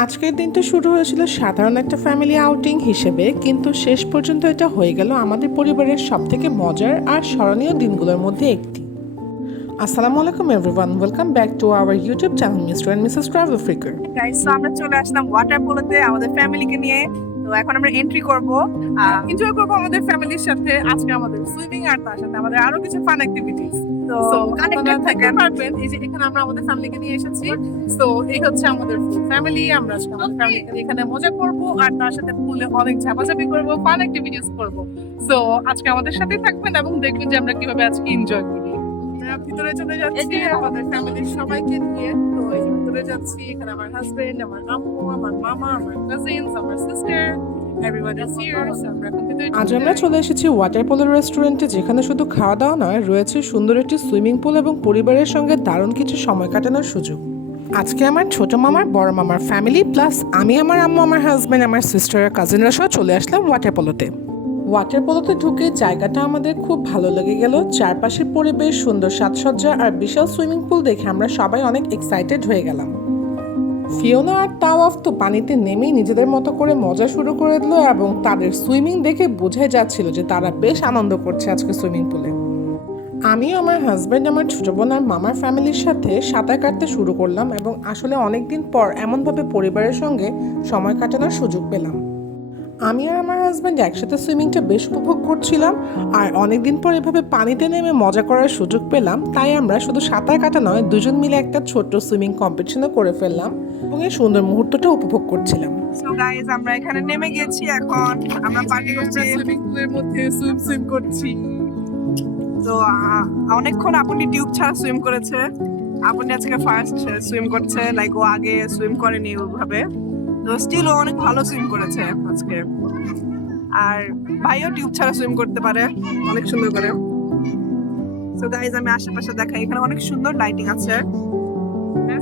আজকের দিনটা শুরু হয়েছিল সাধারণ একটা ফ্যামিলি আউটিং হিসেবে, কিন্তু শেষ পর্যন্ত এটা হয়ে গেল আমাদের পরিবারের সবথেকে মজার আর স্মরণীয় দিনগুলোর মধ্যে একটি। আসসালামু আলাইকুম everyone, welcome back to our YouTube channel Mister and Missus travel freaker. Guys, so আমরা চলে আসলাম ওয়াটার পোলোতে আমাদের ফ্যামিলিকে নিয়ে। তো এখন আমরা এন্ট্রি করব, এনজয় করব আমাদের ফ্যামিলির সাথে। আজকে আমাদের সুইমিং আর তার সাথে আমাদের আরো কিছু ফান অ্যাক্টিভিটিস। তো কানেক্টেড থাকতে পারবেন। এই যে এখানে আমরা আমাদের ফ্যামিলিকে নিয়ে এসেছি। তো এই হচ্ছে আমাদের ফুল ফ্যামিলি। আমরা আজকে আমাদের ফ্যামিলিকে নিয়ে এখানে মজা করব আর তার সাথে পুলে অনেক ঝাপাঝাপি করব, ফান অ্যাক্টিভিটিস করব। সো আজকে আমাদের সাথেই থাকবেন এবং দেখবেন যে আমরা কিভাবে আজকে এনজয় করি। আমরা ভিতরে চলে যাচ্ছি আমাদের ফ্যামিলির সবাইকে নিয়ে। তো এই ভিতরে যাচ্ছি, এখানে আমার হাজবেন্ড, আমার আম্মু, আমার মামা, আমার কাজিনস, আমার sister, everyone is here. So আমরা এখন ভিতরে আজ আমরা চলে এসেছি ওয়াটার পোলো রেস্টুরেন্টে, যেখানে শুধু খাওয়া দাওয়া নয়, রয়েছে সুন্দর একটি সুইমিং পুল এবং পরিবারের সঙ্গে দারুণ কিছু সময় কাটানোর সুযোগ। আজকে আমার ছোট মামার, বড় মামার ফ্যামিলি প্লাস আমি, আমার আম্মু, আমার হাজব্যান্ড, আমার সিস্টার, কাজিনরা সহ চলে আসলাম ওয়াটার পোলোতে। ওয়াটার পোলোতে ঢুকে জায়গাটা আমাদের খুব ভালো লেগে গেল। চারপাশের পরিবেশ, সুন্দর সাজসজ্জা আর বিশাল সুইমিং পুল দেখে আমরা সবাই অনেক এক্সাইটেড হয়ে গেলাম। ফিওনা আর তাওয়াফ তো পানিতে নেমেই নিজেদের মতো করে মজা শুরু করে দিল এবং তাদের সুইমিং দেখে বোঝাই যাচ্ছিল যে তারা বেশ আনন্দ করছে আজকে সুইমিং পুলে। আমিও আমার হাজব্যান্ড, আমার ছোট বোন আর মামার ফ্যামিলির সাথে সাঁতার কাটতে শুরু করলাম এবং আসলে অনেকদিন পর এমনভাবে পরিবারের সঙ্গে সময় কাটানোর সুযোগ পেলাম। আমি আর আমার হাজব্যান্ড একসাথে সুইমিংটা বেশ উপভোগ করছিলাম, আর অনেকদিন পর এভাবে পানিতে নেমে মজা করার সুযোগ পেলাম। তাই আমরা শুধু সাঁতার কাটা নয়, দুজন মিলে একটা ছোট্ট সুইমিং কম্পিটিশনও করে ফেললাম এবং এই সুন্দর মুহূর্তটা উপভোগ করছিলাম। সো গাইস, আমরা এখানে নেমে গেছি। এখন আমরা পার্টি করছি, সুইমিং পুলের মধ্যে সুইম করছি। তো অনেকক্ষণ আপনি টিউব ছাড়া সুইম করেছে। আপনি আজকে ফার্স্ট সুইম করছে, লাইক ও আগে সুইম করেনি ওইভাবে। তো স্টিল ও অনেক ভালো সুইম করেছে আজকে। আর ভাইও টিউব ছাড়া সুইম করতে পারে অনেক সুন্দর করে। সো গাইস, আমি আশেপাশে দেখাই, এখানে অনেক সুন্দর লাইটিং আছে।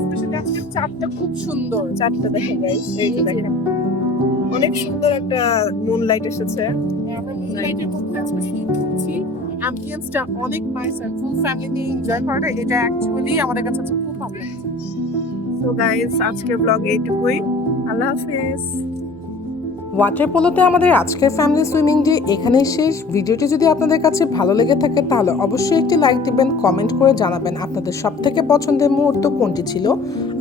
স্পেশালি আজকে চারটা খুব সুন্দর, চারটা দেখেন গাইস, এই যে দেখেন অনেক সুন্দর একটা মুন লাইট এসেছে। আমরা মুন লাইটের মধ্যে আজকে শুট করছি। অ্যাম্বিয়েন্সটা অনেক নাইস আর ফুল ফ্যামিলি নিয়ে এনজয় করাটা, এটা অ্যাকচুয়ালি আমাদের কাছে আজকে খুব ভালো লাগছে। সো গাইস, আজকের ব্লগ এইটুকুই। আল্লাহ হাফেজ। ওয়াটার পোলোতে আমাদের আজকের ফ্যামিলি সুইমিং ডে এখানেই শেষ। ভিডিওটি যদি আপনাদের কাছে ভালো লেগে থাকে তাহলে অবশ্যই একটি লাইক দিবেন, কমেন্ট করে জানাবেন আপনাদের সবথেকে পছন্দের মুহূর্ত কোনটি ছিল।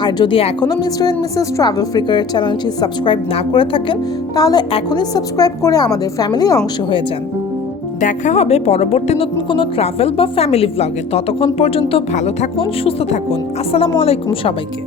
আর যদি এখনও মিস্টার অ্যান্ড মিসেস ট্রাভেল ফ্রিকারের চ্যানেলটি সাবস্ক্রাইব না করে থাকেন তাহলে এখনই সাবস্ক্রাইব করে আমাদের ফ্যামিলির অংশ হয়ে যান। দেখা হবে পরবর্তী নতুন কোনো ট্রাভেল বা ফ্যামিলি ব্লগে। ততক্ষণ পর্যন্ত ভালো থাকুন, সুস্থ থাকুন। আসসালামু আলাইকুম সবাইকে।